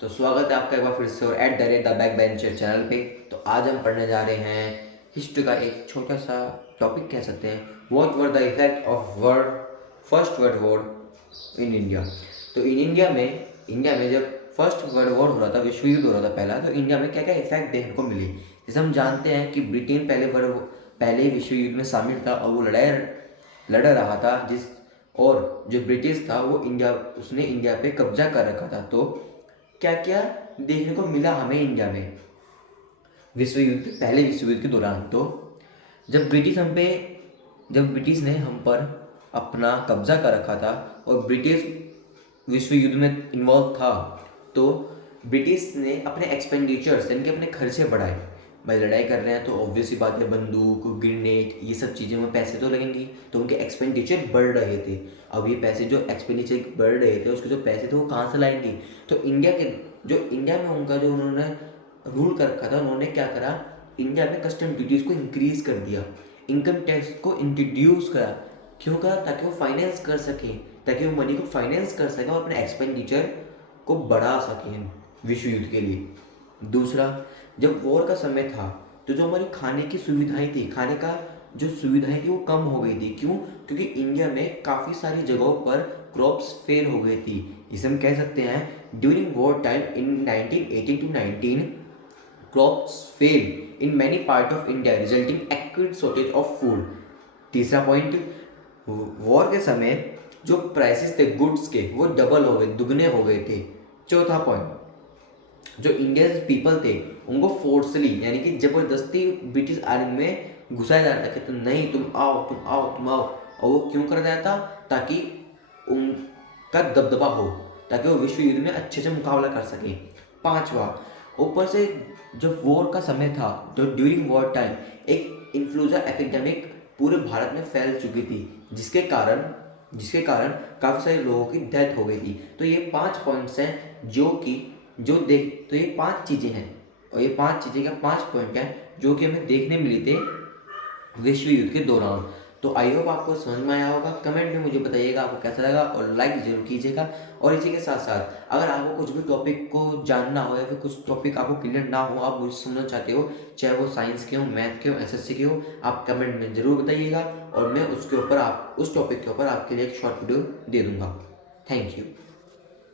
तो स्वागत है आपका एक बार फिर से और at the rate the back bencher channel पे। तो आज हम पढ़ने जा रहे हैं हिस्ट्री का एक छोटा सा टॉपिक कह सकते हैं, what were the effect of world first world war in India. तो इंडिया में जब फर्स्ट वर्ल्ड वॉर हो रहा था, विश्व युद्ध हो रहा था पहला, तो इंडिया में क्या क्या इफेक्ट देखने को मिली। जैसे हम जानते हैं कि ब्रिटेन पहले विश्व युद्ध में शामिल था और वो लड़ रहा था और जो ब्रिटिश था वो उसने इंडिया पे कब्जा कर रखा था। तो क्या क्या देखने को मिला हमें इंडिया में पहले विश्व युद्ध के दौरान। तो जब ब्रिटिश ने हम पर अपना कब्जा कर रखा था और ब्रिटिश विश्व युद्ध में इन्वॉल्व था, तो ब्रिटिश ने अपने एक्सपेंडिचर्स यानी कि अपने खर्चे बढ़ाए। भाई लड़ाई कर रहे हैं तो ऑब्वियसली बात है, बंदूक, ग्रेनेड, ये सब चीज़ें में पैसे तो लगेंगी, तो उनके एक्सपेंडिचर बढ़ रहे थे। अब ये पैसे जो एक्सपेंडिचर बढ़ रहे थे, उसके जो पैसे थे वो कहाँ से लाएंगे। तो इंडिया में उनका जो उन्होंने रूल कर रखा था, उन्होंने क्या करा, इंडिया में कस्टम ड्यूटीज़ को इंक्रीज़ कर दिया, इनकम टैक्स को इंट्रोड्यूस करा। क्यों करा? ताकि वो फाइनेंस कर सकें, ताकि वो मनी को फाइनेंस कर सकें और अपने एक्सपेंडिचर को बढ़ा सकें विश्व युद्ध के लिए। दूसरा, जब वॉर का समय था तो जो हमारी खाने की सुविधाएं थी, खाने का जो सुविधाएं थी वो कम हो गई थी। क्यों? क्योंकि इंडिया में काफ़ी सारी जगहों पर क्रॉप्स फेल हो गई थी। इसे हम कह सकते हैं during war time in 1918 to 19 crops fail in many part of India resulting acute shortage of food. तीसरा पॉइंट, वॉर के समय जो प्राइसेस थे गुड्स के वो डबल हो गए, दुगने हो गए थे। चौथा पॉइंट, जो इंडियन पीपल थे उनको फोर्सली यानी कि जबरदस्ती ब्रिटिश आर्मी में घुसाया जा रहा था कि तुम नहीं, तुम आओ तुम आओ तुम आओ। और वो क्यों करा जाता था? ताकि उनका दबदबा हो, ताकि वो विश्व युद्ध में अच्छे से मुकाबला कर सके। पांचवा, ऊपर से जब वॉर का समय था तो ड्यूरिंग वॉर टाइम एक इन्फ्लुएंजा एपिडेमिक पूरे भारत में फैल चुकी थी, जिसके कारण काफ़ी सारे लोगों की डेथ हो गई थी। तो ये 5 पॉइंट्स हैं तो ये 5 चीज़ें हैं और ये 5 चीज़ें का 5 पॉइंट हैं जो कि हमें देखने मिले थे विश्व युद्ध के दौरान। तो आई होप आपको समझ में आया होगा। कमेंट में मुझे बताइएगा आपको कैसा लगा और लाइक जरूर कीजिएगा। और इसी के साथ साथ अगर आपको कुछ भी टॉपिक को जानना हो या फिर कुछ टॉपिक आपको क्लियर ना हो, आप मुझे समझना चाहते हो, चाहे वो साइंस के हो, मैथ के हो, एसएससी के हो, आप कमेंट में ज़रूर बताइएगा और मैं उस टॉपिक के ऊपर आपके लिए एक शॉर्ट वीडियो दे दूँगा। Thank you.